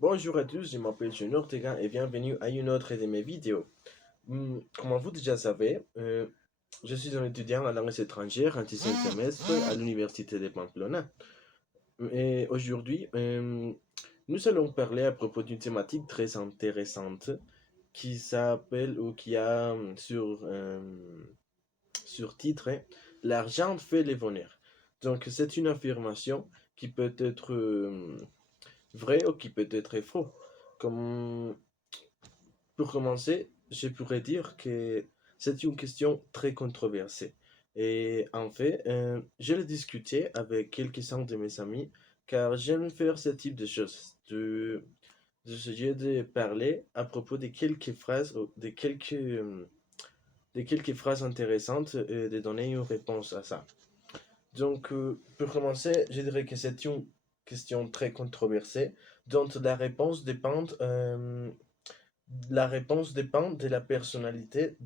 Bonjour à tous, je m'appelle John Ortega et bienvenue à une autre de mes vidéos. Comme vous déjà savez, je suis un étudiant à langues étrangères en 10e semestre à l'Université de Pamplona. Et aujourd'hui, nous allons parler à propos d'une thématique très intéressante qui s'appelle ou qui a sur titre L'argent fait les bonheurs. Donc c'est une affirmation qui peut être vrai ou qui peut être faux. Comme pour commencer, je pourrais dire que c'est une question très controversée. Et en fait, je l'ai discuté avec quelques-uns de mes amis car j'aime faire ce type de choses. De ce jeu de parler à propos de quelques phrases, ou de quelques phrases intéressantes et de donner une réponse à ça. Donc, pour commencer, je dirais que c'est une question très controversée dont la réponse dépend de la personnalité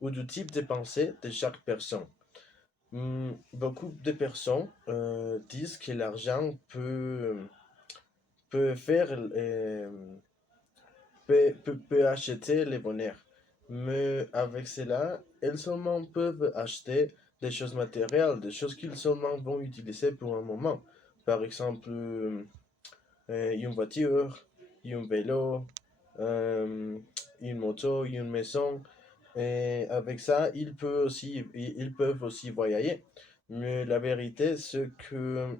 ou du type de pensée de chaque personne. Beaucoup de personnes disent que l'argent peut faire, peut acheter le bonheur. Mais avec cela, elles seulement peuvent acheter des choses matérielles, des choses qu'ils seulement vont utiliser pour un moment. Par exemple, une voiture, un vélo, euh, une moto, une maison. Et avec ça, ils peuvent aussi voyager. Mais la vérité, c'est que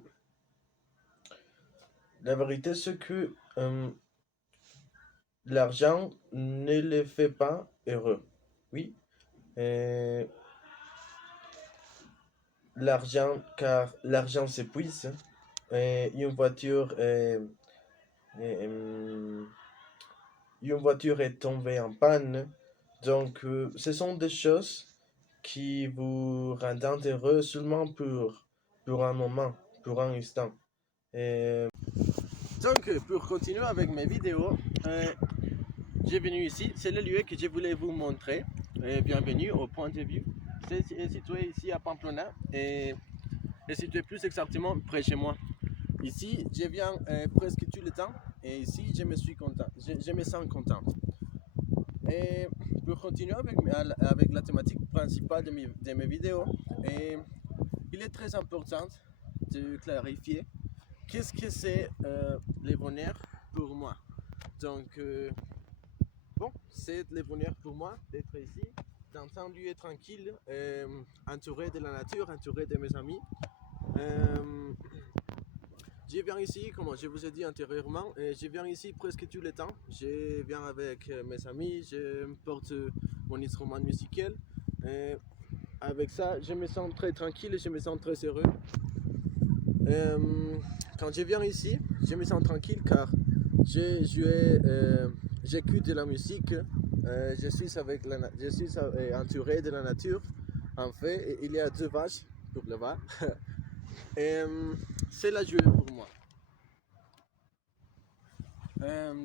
l'argent ne les fait pas heureux. Oui, et car l'argent s'épuise. Et et, une voiture est tombée en panne. Donc, ce sont des choses qui vous rendent heureux seulement pour un moment, pour un instant. Et donc, pour continuer avec mes vidéos, j'ai venu ici, c'est le lieu que je voulais vous montrer. Et bienvenue au point de vue. C'est situé ici à Pamplona et situé plus exactement près de chez moi. Ici, je viens presque tout le temps et ici, je me suis content, je me sens content. Et pour continuer avec la thématique principale de mes vidéos, et il est très important de clarifier qu'est-ce que c'est le bonheur pour moi. Donc, bon, c'est le bonheur pour moi d'être ici, dans un lieu tranquille, entouré de la nature, entouré de mes amis. Je viens ici, comme je vous ai dit antérieurement, je viens ici presque tout le temps. Je viens avec mes amis, je porte mon instrument musical. Et avec ça, je me sens très tranquille et je me sens très heureux. Quand je viens ici, je me sens tranquille car j'écoute de la musique, je suis entouré de la nature. En fait, il y a 2 vaches pour le voir. Et c'est la joie pour moi.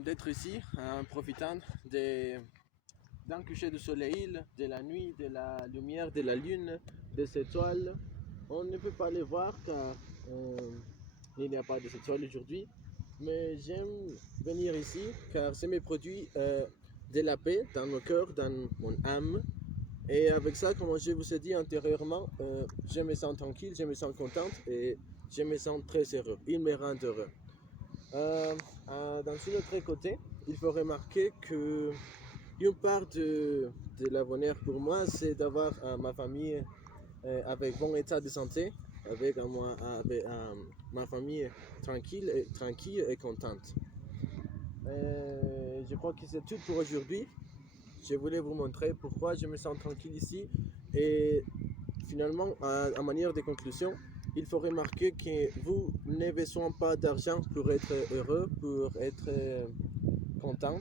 D'être ici en profitant d'un coucher de soleil, de la nuit, de la lumière, de la lune, des étoiles. On ne peut pas les voir car il n'y a pas d'étoiles aujourd'hui. Mais j'aime venir ici car ça me produit de la paix dans mon cœur, dans mon âme. Et avec ça, comme je vous ai dit antérieurement, je me sens tranquille, je me sens contente et je me sens très heureux. Il me rend heureux. Dans l'autre côté, il faut remarquer que une part de la bonheur pour moi, c'est d'avoir ma famille avec bon état de santé, avec ma famille tranquille et contente. Je crois que c'est tout pour aujourd'hui. Je voulais vous montrer pourquoi je me sens tranquille ici. Et finalement, en manière de conclusion, il faut remarquer que vous n'avez besoin pas d'argent pour être heureux, pour être content.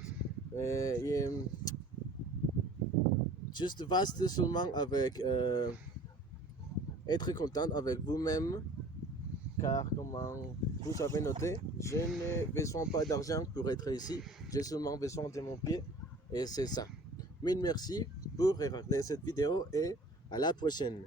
Juste vaste seulement avec être content avec vous-même, car comme vous avez noté, je n'ai besoin pas d'argent pour être ici, j'ai seulement besoin de mon pied et c'est ça. Mille merci pour regarder cette vidéo et à la prochaine.